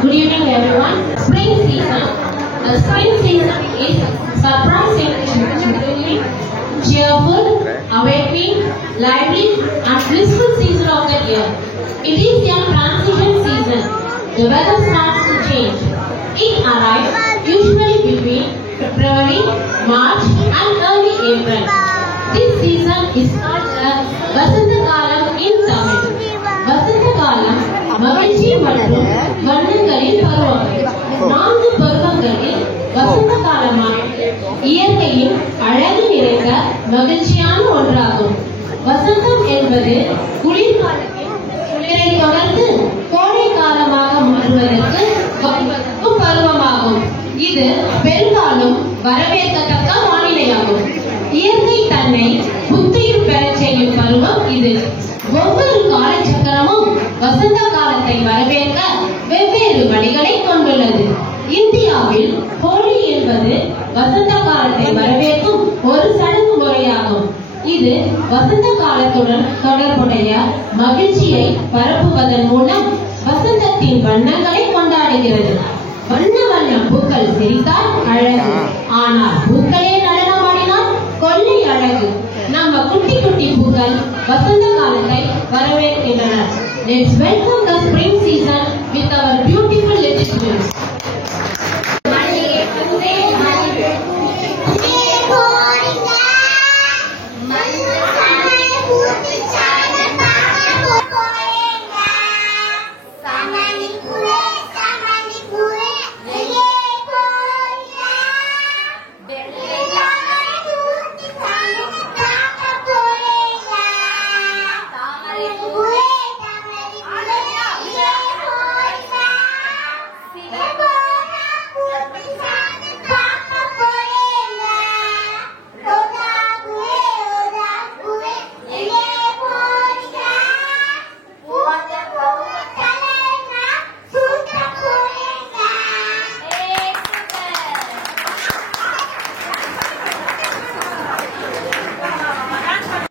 Good evening, everyone. Spring season. The spring season is surprising, cheerful, awakening, lively, and blissful season of the year. It is a transition season. The weather starts to change. It arrives usually between February, March, and early April. This season is called the Vasanta Kalam in Tamil. Vasanta Kalam மகிழ்ச்சி மற்றும் வண்ணங்களின் பருவங்கள். 4 பருவங்களில் வசந்த காலமானது இயற்கையின் அழகு நிறைந்த மகிழ்ச்சியான ஒன்றாகும். வசந்தம் என்பது குளிர்காலத்தின் குளிரை தொடர்ந்து கோடை காலமாக மாறுவதற்கு வழிவகுக்கும் பருவமாகும். இது பெரும்பாலும் வரவேற்கத்தக்க வானிலையாகும். இயற்கை தன்னை புத்துயிர் பெறச் செய்யும் பருவம் இது. ஒவ்வொரு காலச்சக்கரமும் வசந்த காலத்தை வரவேற்க வெவ்வேறு வழிகளை கொண்டுள்ளது. இந்தியாவில் ஹோலி என்பது வசந்த காலத்தை வரவேற்கும் ஒரு சடங்கு முறையாகும். இது வசந்த காலத்துடன் தொடர்புடைய மகிழ்ச்சியை பரப்புவதன் மூலம் வசந்தத்தின் வண்ணங்களை கொண்டாடுகிறது. வண்ண வண்ண பூக்கள் சிரித்தால் அழகு, ஆனால் பூக்களே நடனமாடினால் கொள்ளை அழகு. நம்ம குட்டி குட்டி பூக்கள் வசந்த காலத்தை வரவேற்கின்றன. Let's welcome the spring season